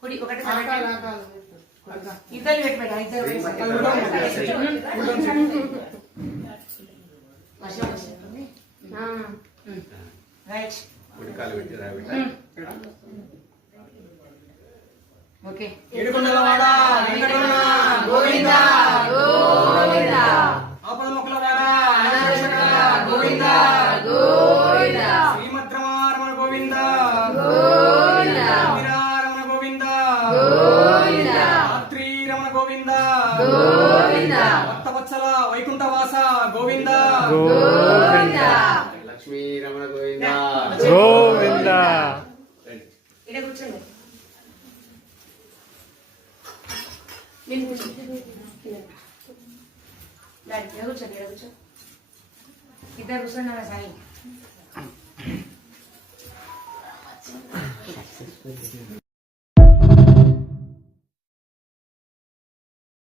కుడి ఒకటి ఇద్దరు పెట్టి పెట్టా ఇద్దరు రైట్ ఓకే ఏడుకొండలవాడ వెంకటరమణ గోవింద గోవింద ఆపదముఖలవాడ గోవింద గోవింద శ్రీమద్రమారమణ గోవింద గోవింద వీరారమణ గోవింద గోవింద రాత్రిరమణ గోవింద గోవింద భక్తవత్సల వైకుంఠవాస గోవింద గోవింద లక్ష్మీ రమణ గోవింద గోవింద. ఇక్కడ కూర్చోండి. నేను కూర్చో ఇద్దరు కూర్చున్నారా సాయి